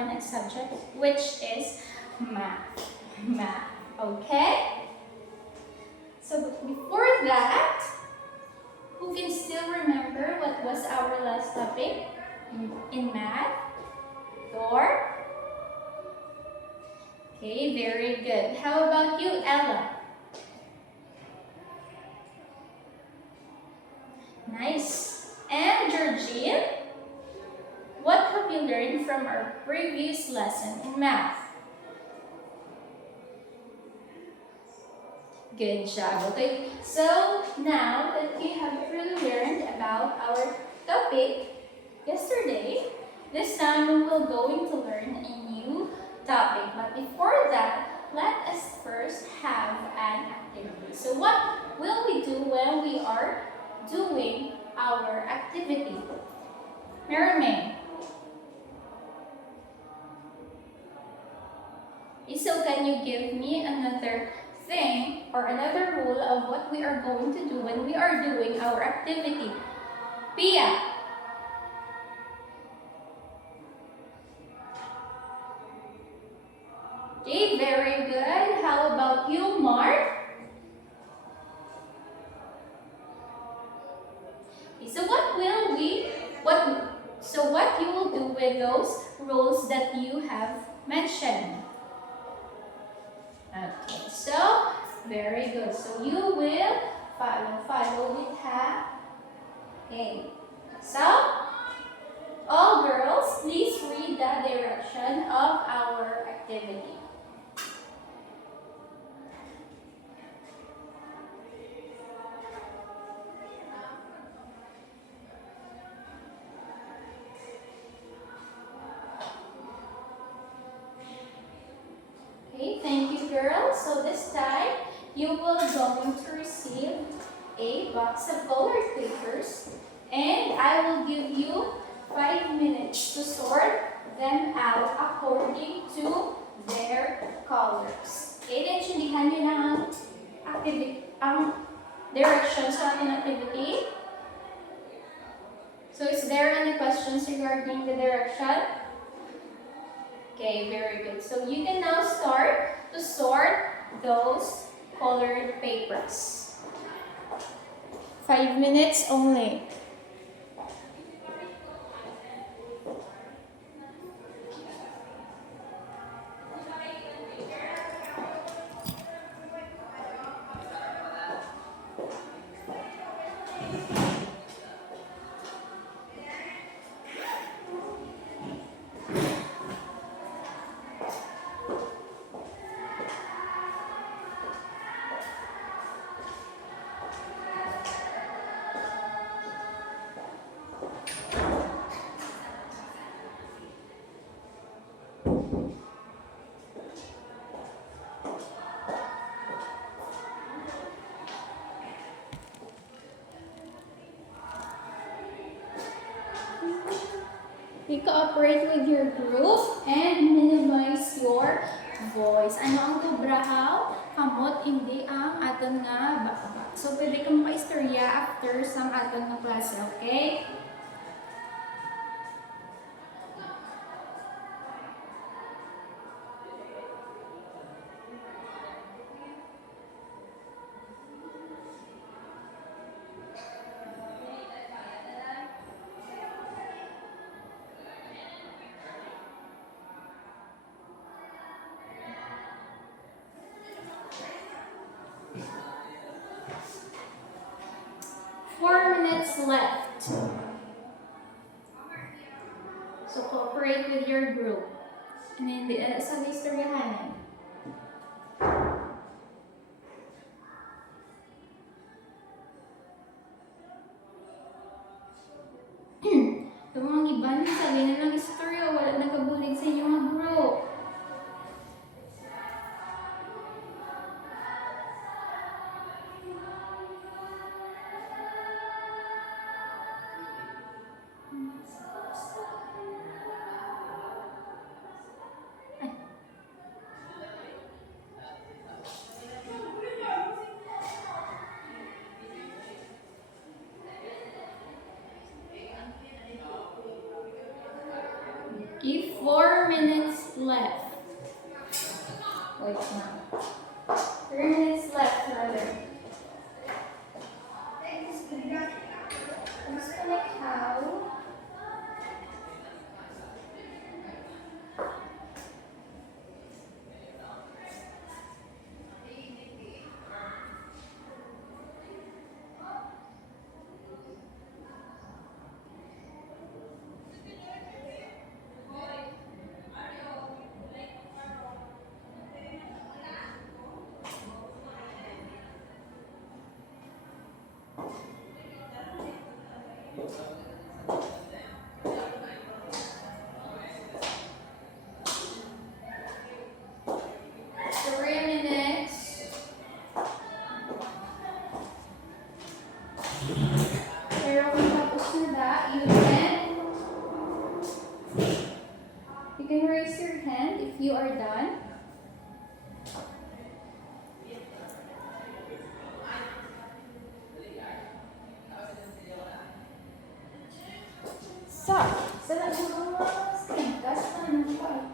our next subject, which is math. Math, okay? So before that, who can still remember what was our last topic in math? Dor? Okay, very good. How about you, Ella? Nice. And Georgine? What have you learned from our previous lesson in math? Good job. Okay, so now that you have really learned about our topic yesterday, this time we will going to learn a new topic. But before that, let us first have an activity. So what will we do when we are doing our activity? Mermaid. So can you give me another thing or another rule of what we are going to do when we are doing our activity? Pia. Okay, very good. How about you, Mark? Okay, so what you will do with those rules that you have mentioned? Okay, so very good. So you will follow the tab. Okay. So all girls, please read the direction of our activity. Okay, thank you, girls. So this time you will going to receive a box of colored papers, and I will give you 5 minutes to sort them out according to their colors. Okay, naintindihan niyo na ang directions sa ating activity? So is there any questions regarding the direction? Okay, very good. So you can now start to sort those colored papers. 5 minutes only. You cooperate with your group and minimize your voice. Ano ang kubrahaw? Kamot, hindi ang aton nga bakba. So, pwede kang maka-istorya after sa aton nga klase, okay? Left. So cooperate with your group. And then sa istoryahanan. Yung mga iba sabi na lang istorya, wala nagkabulig sa inyong mga group. Okay, 4 minutes left. Wait now. 3 minutes left, rather. I'm just gonna count. Pero kung tapos na that, you can raise your hand if you are done. So, sa nagmamalas, tingkas na ng part.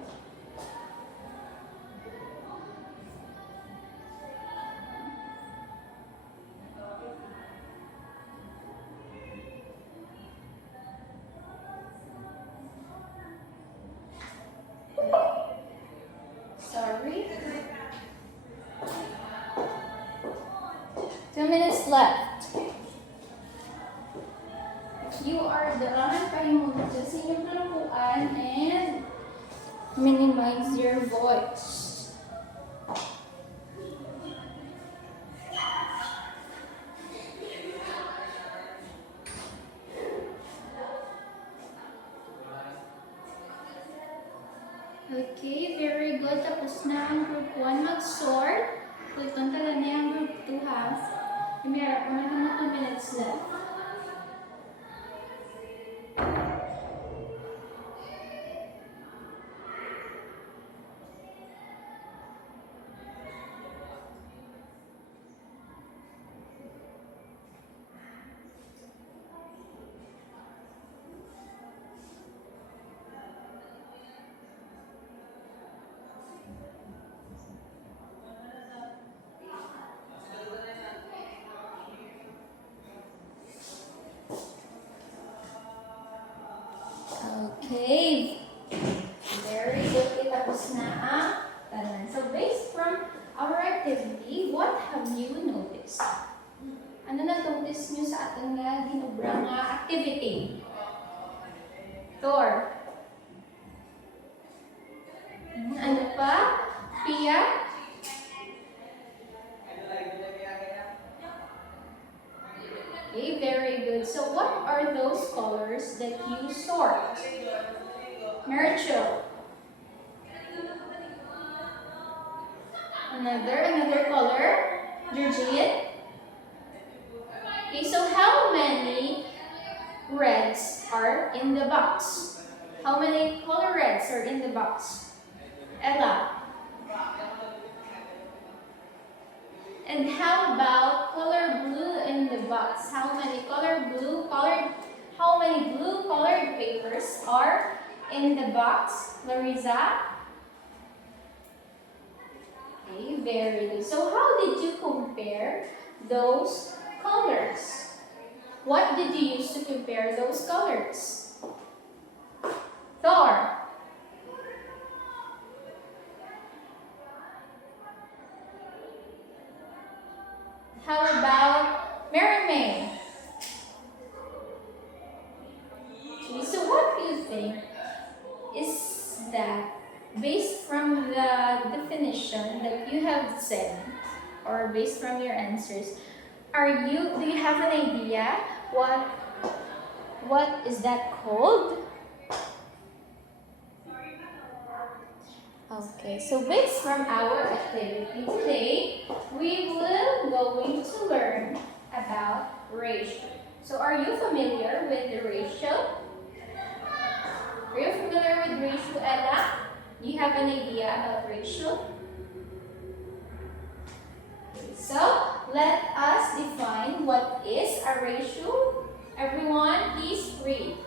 Sorry. 2 minutes left. You are done. Pahimulat dyan sa inyong kalukuan and minimize your voice. Okay, very good. Tapos na ang group 1 mag-sort. Pagpunta na yung group 2 ha. Meron pa naman 2 minutes left. Okay. Very good. Tapos na ang tanan. So, based from our activity, what have you noticed? Ano na-notice nyo sa ating ginubrang activity? Thor. Ano pa? Pia? Okay, very good. So what are those colors that you sort? Merchel. Another color? Georgette? Okay, so how many reds are in the box? How many color reds are in the box? Ella. And how about color blue in the box? How many blue colored papers are in the box? Larissa? Okay, very good. So how did you compare those colors? What did you use to compare those colors? Thor. How about Mary May? Okay, so what do you think is that based from the definition that you have said or based from your answers, do you have an idea what is that called? Okay, so based from our activity today, we will going to learn about ratio. So are you familiar with the ratio? Are you familiar with ratio, Ella? Do you have an idea about ratio? Okay, so let us define what is a ratio. Everyone, please read.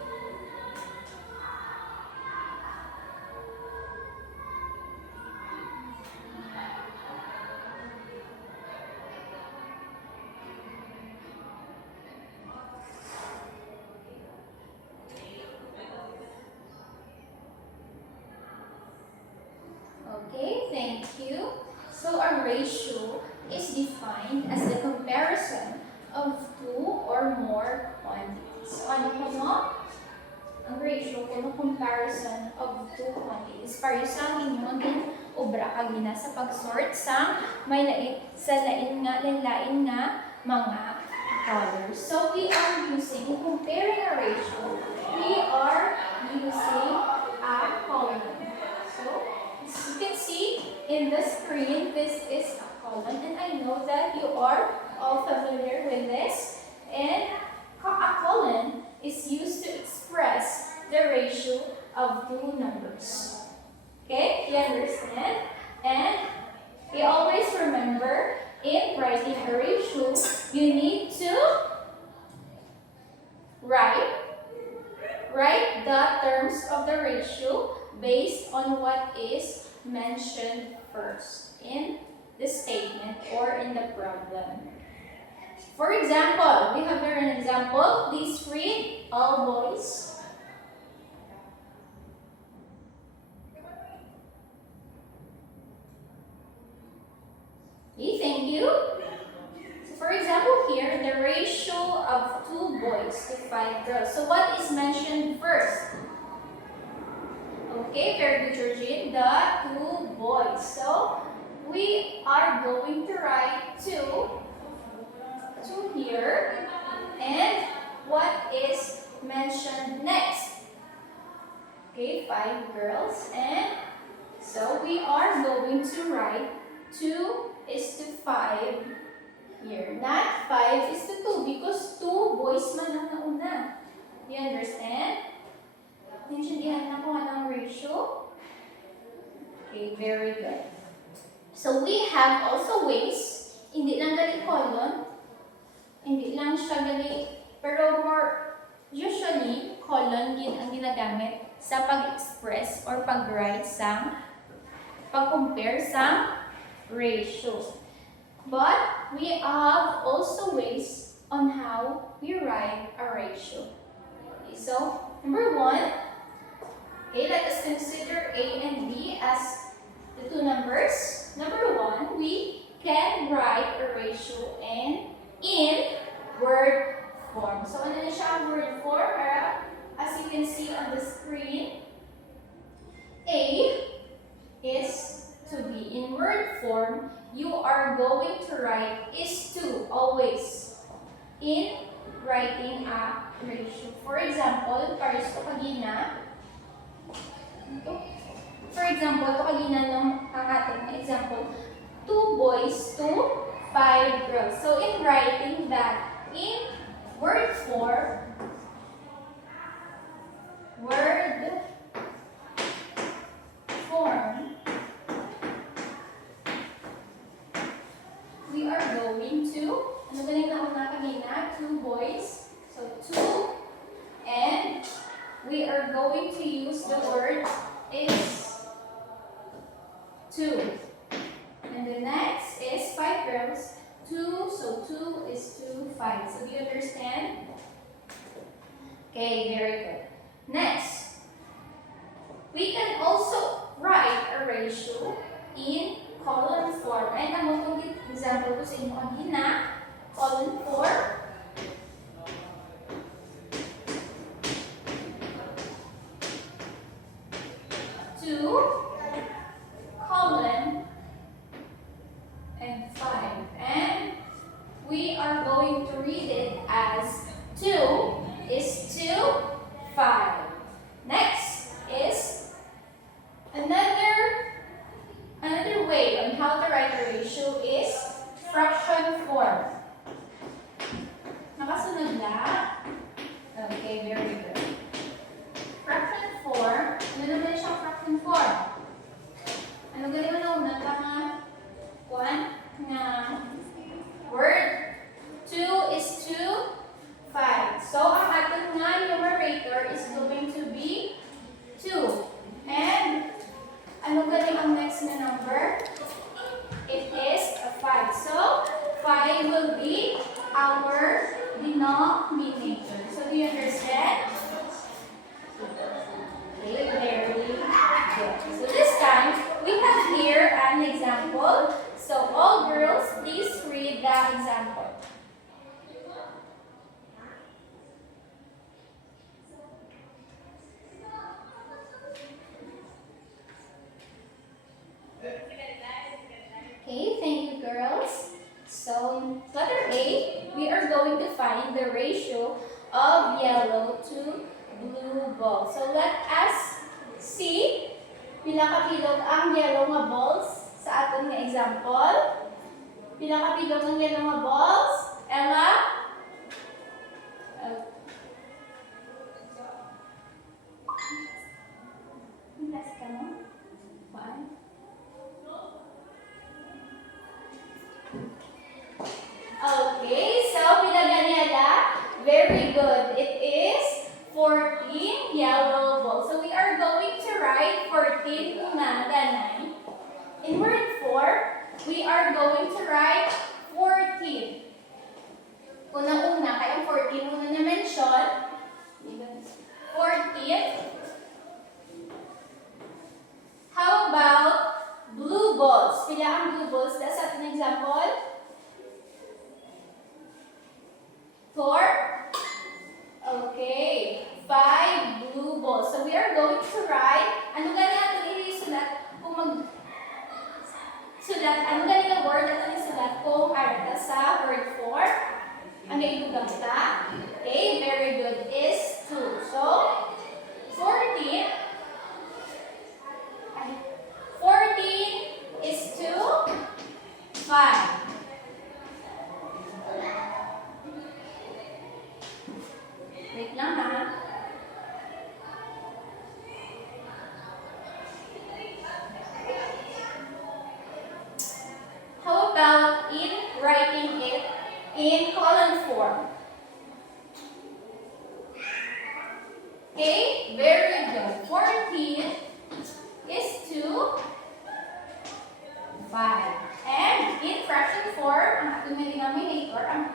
ratio is defined as the comparison of two or more quantities. So ano po no? Ang ratio po no comparison of two quantities. Para sa inyong din obra kagina sa pag-sort sa may lain sa lain nga mga colors. So we are using, in comparing a ratio, we are using a column. So as you can see in the screen, this is a column, and I know that you are all familiar with this. And a column is used to express the ratio of two numbers. Okay, you understand? And you always remember, in writing a ratio, you need to write the terms of the ratio based on what is mentioned first in the statement or in the problem. For example, we have here an example. Please read, all boys. Okay, thank you. So for example here, the ratio of 2 boys to 5 girls. So what is mentioned first? Okay, very good, Georgine. The 2 boys. So we are going to write 2 here. And what is mentioned next? Okay, 5 girls. And so we are going to write 2 is to 5 here. Not 5 is to 2 because 2 boys man ang nauna. You understand? Naintindihan na kung anong ratio? Okay, very good. So we have also ways, hindi lang gali column, hindi lang siya gali, pero more usually, column din ang ginagamit sa pag-express or pag-write sa, pag-compare sa ratio. But we have also ways on how we write a ratio. Okay, so number 1, okay, let us consider A and B as the 2 numbers. Number 1, we can write a ratio in word form. So ano na siya ang word form? As you can see on the screen, A is to be in word form. You are going to write is to always in writing a ratio. For example, para ito kagina, ito kagina ng ang ating example, 2 boys to 5 girls. So in writing that in word form, we are going to, ano galing na una kanina, 2 boys, so 2, and we are going to use the word is 2. And the next is 5 girls, 2, so 2 is 2, 5. So do you understand? Okay, very good. Next, we can also write a ratio in column form. And ang mong example ko sa inyo kanina, column form. 2, column, and 5. And we are going to read it as 2 is to 5. Next is another way on how to write a ratio is fraction form. Nakasunod na? Okay, very good. Fraction form, ano naman siyang fraction form? Ano galing mo na una? Tama? 1 na word. 2 is to 5. So, ang ating nga numerator is going to be 2. And, ano galing ang next na number? It is a 5. So, 5 will be our denominator. So, do you understand? Okay, very good. So, this time, we have here an example. So, all the example. Okay, thank you, girls. So, letter A, we are going to find the ratio of yellow to blue balls. So, let us see pila ka bilog ang yellow nga balls sa aton nga example. Pila ka bilog ang yellow nga balls? Ella? Last ka mo? One. Okay, so pila ganyan. Very good. It is 14 yellow balls. So we are going to write 14 una, ganay. In word 4, we are going to write 14. Unang-una, kaya 14 una na mention. 14. How about blue balls? Pila ang blue balls? That's an example. 4. Okay. 5 blue balls. So we are going to write, ano gani ato isulat kung ano gani ang word ato isulat kung arta sa word 4? Ano ilugang ta? Okay, very good. Is 2. So, 14 is to 5. Wait lang ha. How about in writing it in column form? Okay, very good. 14 is to 5. And in fraction form, ang ating denominator, ang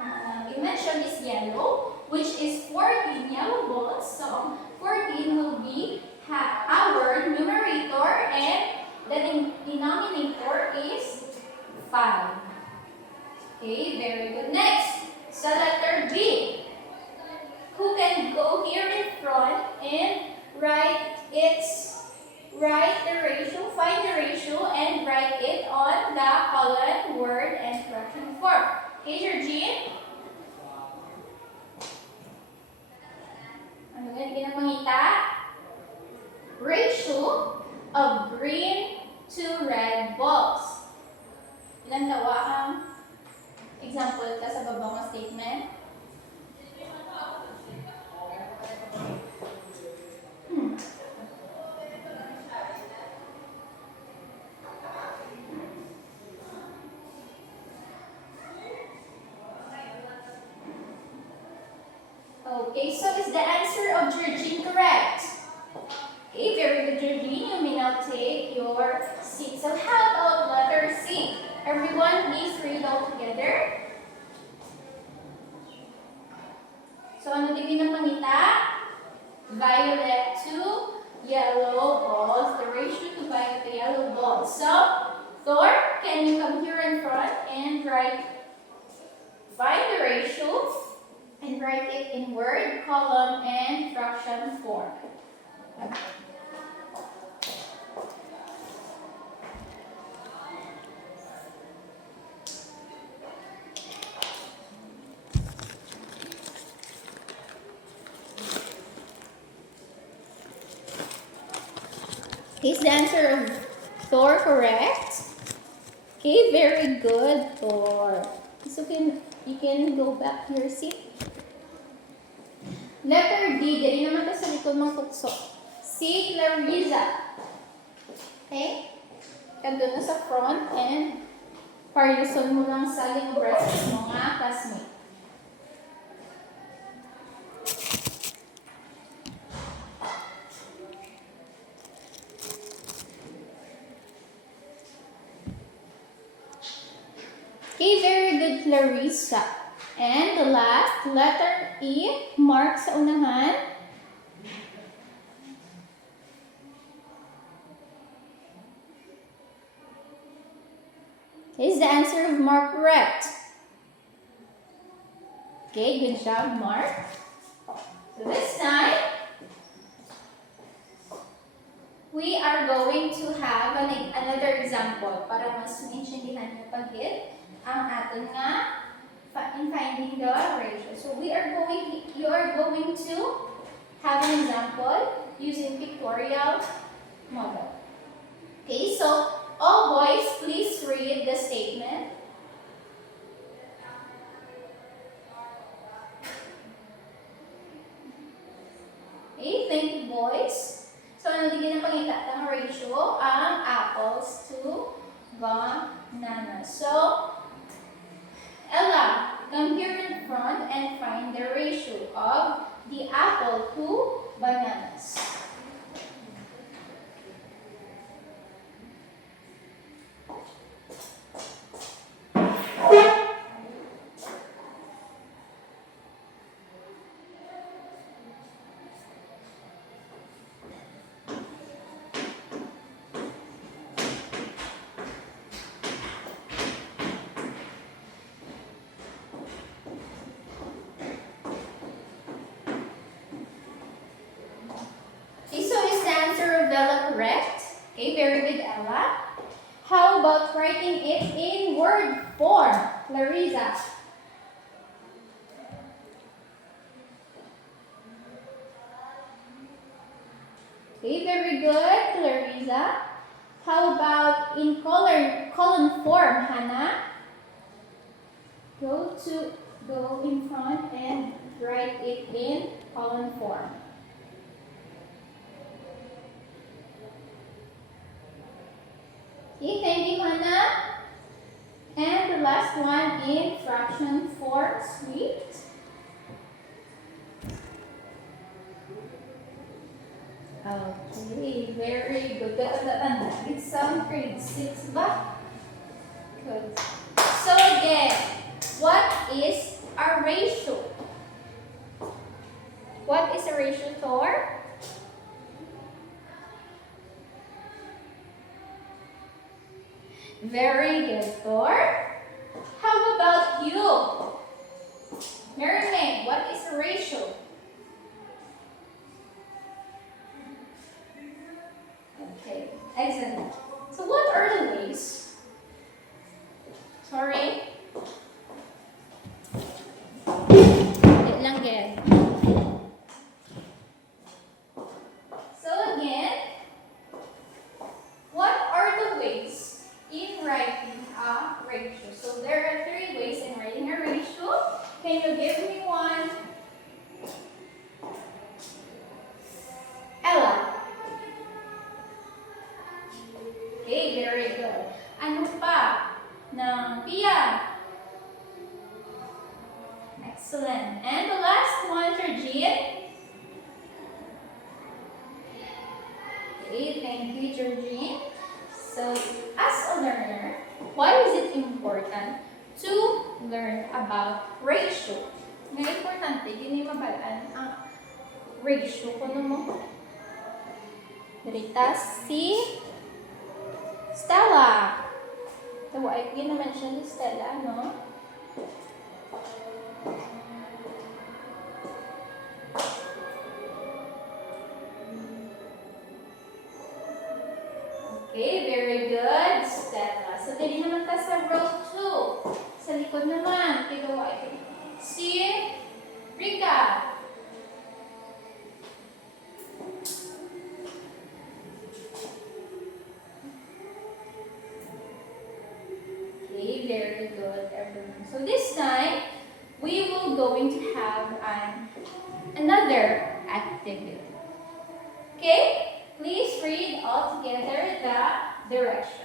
dimension is yellow, which is 14 yellow balls. So, 14 will be our numerator and the denominator is 5. Okay, very good. Next, so letter B. Who can go here in front and write the ratio, find the ratio, and write it on the column, word, and fraction form. Okay, Georgine? Ano nga ginapangita? Ratio of green to red balls. Ilan tawa ang example ka sa babang statement? Okay, so is the answer of Georgine correct? Okay, very good, Georgine. You may now take your seat. So how about letter C? Everyone, please read all together. So ano din pinapangita? Violet to yellow balls. The ratio to violet to yellow balls. So, Thor, can you come here in front and find the ratio? And write it in word, column, and fraction form. Is the answer of Thor correct? Okay, very good, Thor. So you can go back to your seat. Letter D, dali naman ito sa likod ng tukso. Si Clariza. Okay? Kando na sa front and parison mo lang sa breast ng mga classmate. Okay, very good, Clarissa. And the last, letter E, mark sa unahan. Is the answer of mark correct? Okay, good job, Mark. So this time, we are going to have another example para mas maintindihan niyo pagit ang ating nga in finding the ratio. So you are going to have an example using pictorial model. Okay, so all boys, please read the statement. Okay, thank you, boys. So, ano din pinapakita ng ratio? Ang apples to bananas. So, Ella, come here in front and find the ratio of the apple to bananas. Correct? Okay, very good, Ella. How about writing it in word form, Larissa? Okay, very good, Larissa. How about in column form, Hannah? Go in front and write it in column form. Okay, thank you, Hannah. And the last one in fraction form, sweet. Okay, very good. It's some grade 6 ba? Good. So again, what is a ratio? What is a ratio, Thor? Very good, Thor. How about you? Mary May, what is a ratio? Okay, excellent. So what are the ways? Sorry? Wait lang again. So again, what are the ways in writing a ratio? So there are 3 ways in writing a ratio. Can you give me one? Ella. Okay, very good. Ano pa? Ng Pia. Excellent. And the last one, Georgine. Okay, thank you, Georgine. So, as a learner, why is it important to learn about ratio? Nga importante, yun yung mabalaan ang ratio ko mo. Rita, si Stella. Tawa, ay naman siya ni Stella, no? Okay, very good, Stella. So, dali naman ka sa row 2. Sa likod naman, tigawa ito. Si Rika. Okay, very good, everyone. So, this time, we will going to have another activity. Okay? Please read all together the directions.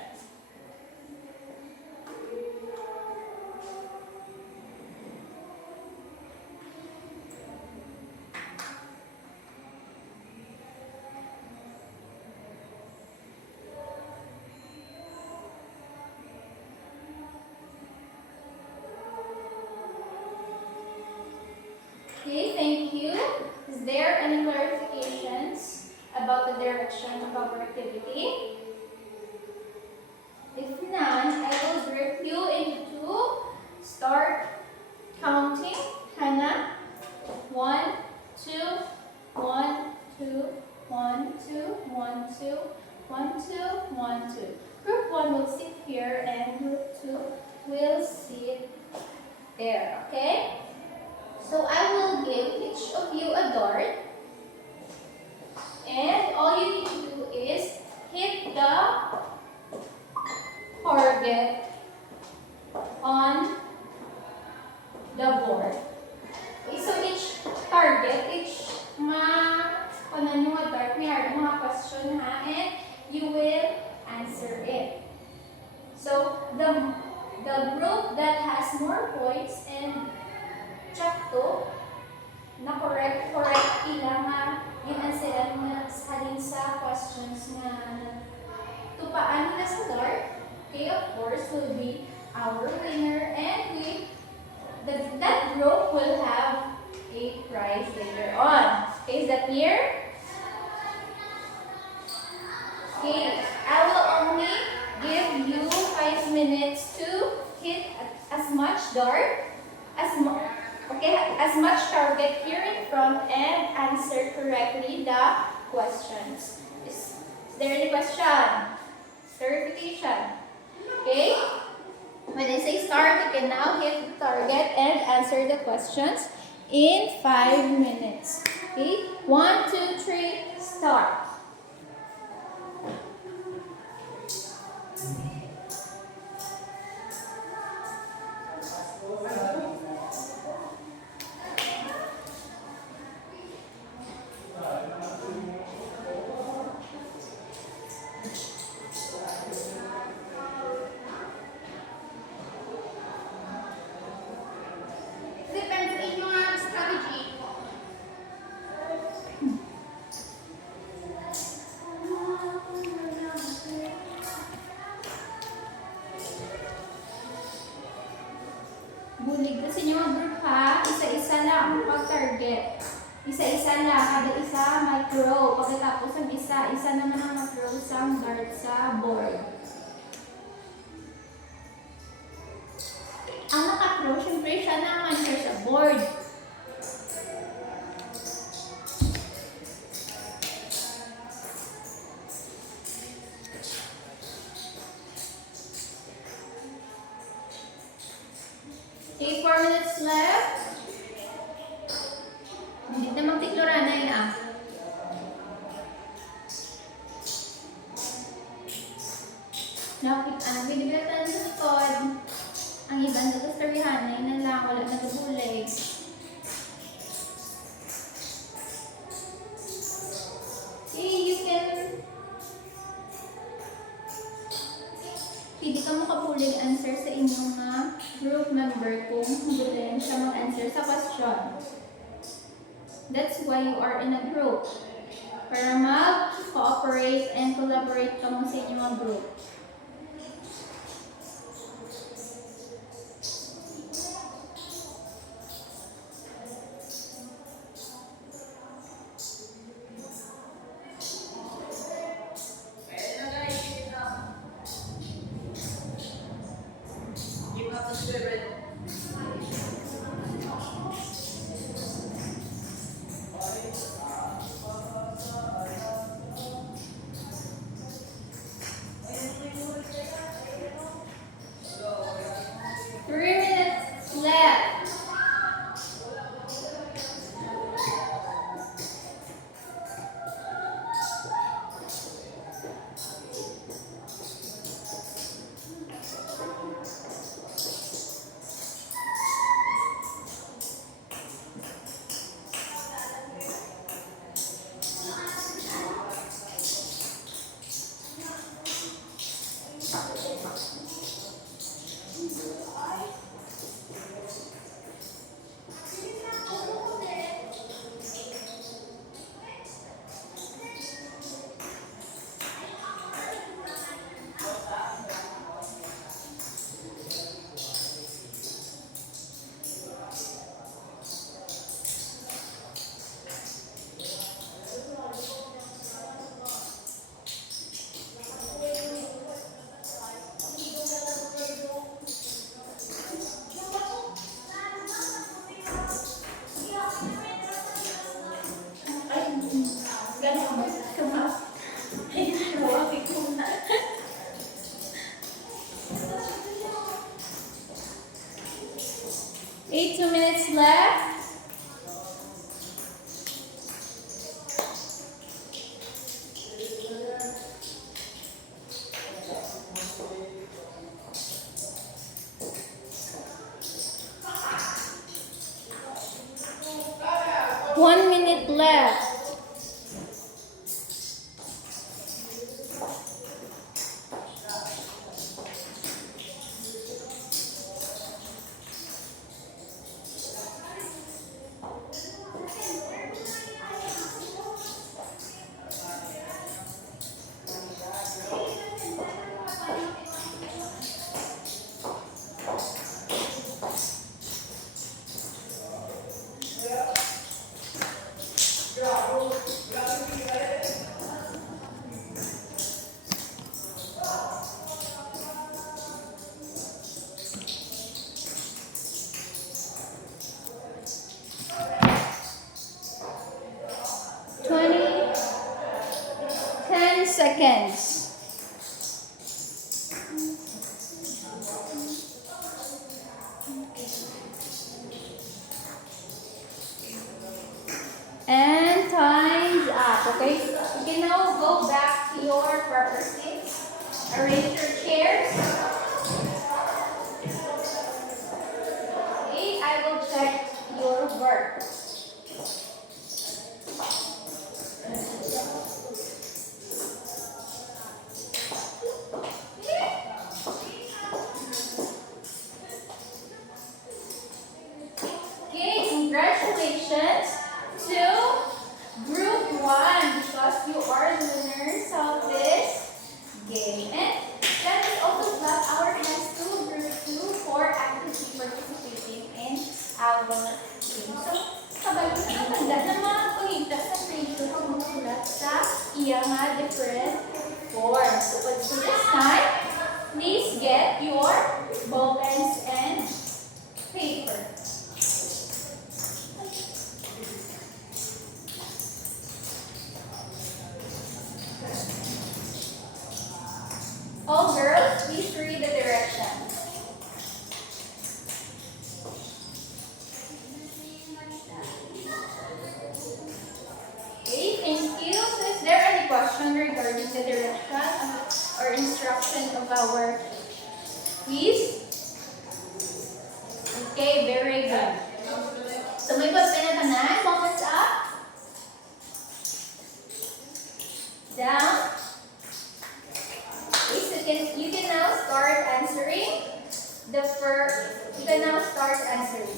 Okay, thank you. Is there any clarifications about the direction of our activity? If none, I will group you into 2. Start counting. Hannah. 2, 1, 2, 1, 2. Group 1 will sit here and group 2 will sit there, okay? So I will give each of you a dart. And all you need to do is hit the target on the board. Okay, so each target, each mga dart, may mga question ha, and you will answer it. So the group that has more points and check to na correct ila nga yung answeran nga salin sa questions nga tupaan nila sa dart, okay, of course will be our winner, and that group will have a prize later on. Okay, is that clear? Okay, I will only give you 5 minutes to hit as much dart as much target here in front and answer correctly the questions. Is there any question? Clarification. Okay? When I say start, you can now hit the target and answer the questions in 5 minutes. Okay? 1, 2, 3, start. Bulig kasi nyo ang group ha, isa-isa lang pag-target. Isa-isa lang, kada isa mag-throw. Pagkatapos ang isa naman ang mag-throw sa dart sa board. Ang naka-throw, syempre siya na ang answer sa board. Okay, 4 minutes left. Hindi na magtiklora na yun ah. Binibilatan sa likod. Ang iba nagkastarbihan na yun lang, wala nagabulay. Okay, you can pili ka makapuling answer sa inyong group member kung gusto siya mag-answer sa question. That's why you are in a group. Para mag-cooperate and collaborate ka mo sa inyong group. 1 minute left. Seconds. And time's up. Okay, you can now go back to your proper seats. Arrange your chairs. Okay, I will check your work. Congratulations to Group 1 because you are winners of this game. And let us also clap our hands to Group 2 for actively participating in our game. So, sabay ko nakatanda na mga pangita sa grade 2 kung magsulat sa iyang different forms. So this time, please get your ball pens and paper. All girls, please read the directions. Okay, thank you. So is there any question regarding the direction or instruction of our quiz? Okay, very good. So may pagpinatanan, moments up. Down. You can now start answering you can now start answering.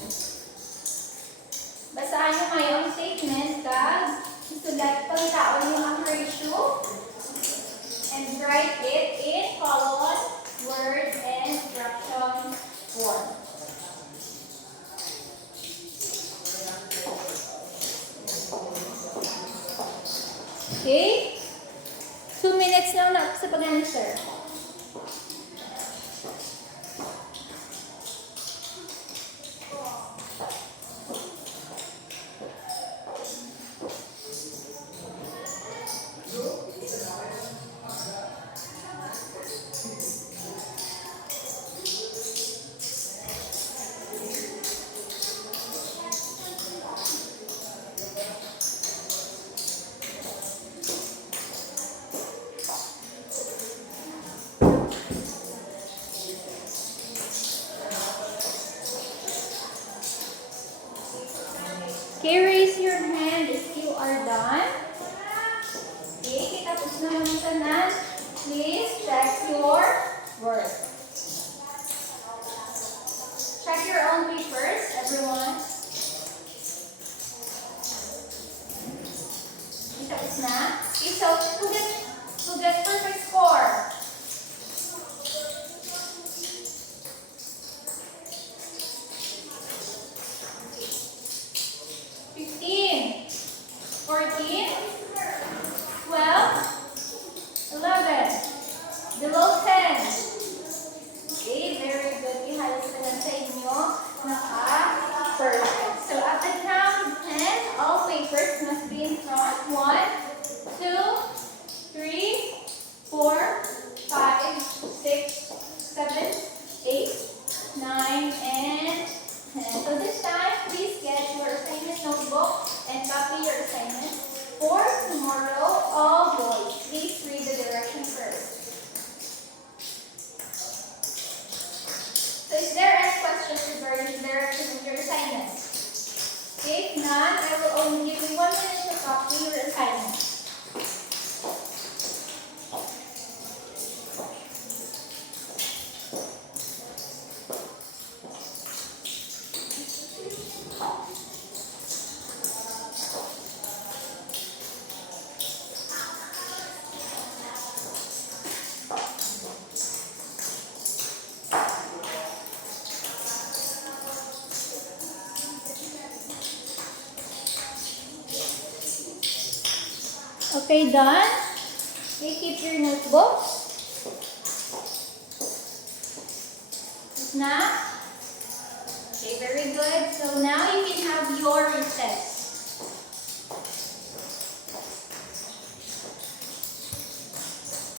Basahan nyo ngayong statement kag isulat pagtaon yung ang ratio and write it in column, word, and fraction form. Okay? 2 minutes lang na sa pag-answer. Okay, raise your hand if you are done. Okay, tapos na naman tanan. Please check your work. Check your own papers, everyone. Okay, tapos na. Okay, so who gets perfect score? Below 10. Okay, very good. Ihalas na lang sa inyo. Naka-perfect. So at the count of 10, all papers must be in front. 1, 2, 3, 4, 5, 6, 7, 8, 9, and 10. So this time, please get your assignment notebook and copy your assignment for tomorrow. All boys, please read the direction first. So is there any questions regarding the direction of your assignment? If none, I will only give Okay, done? Okay, keep your notebook. Now, okay, very good. So now you can have your recess.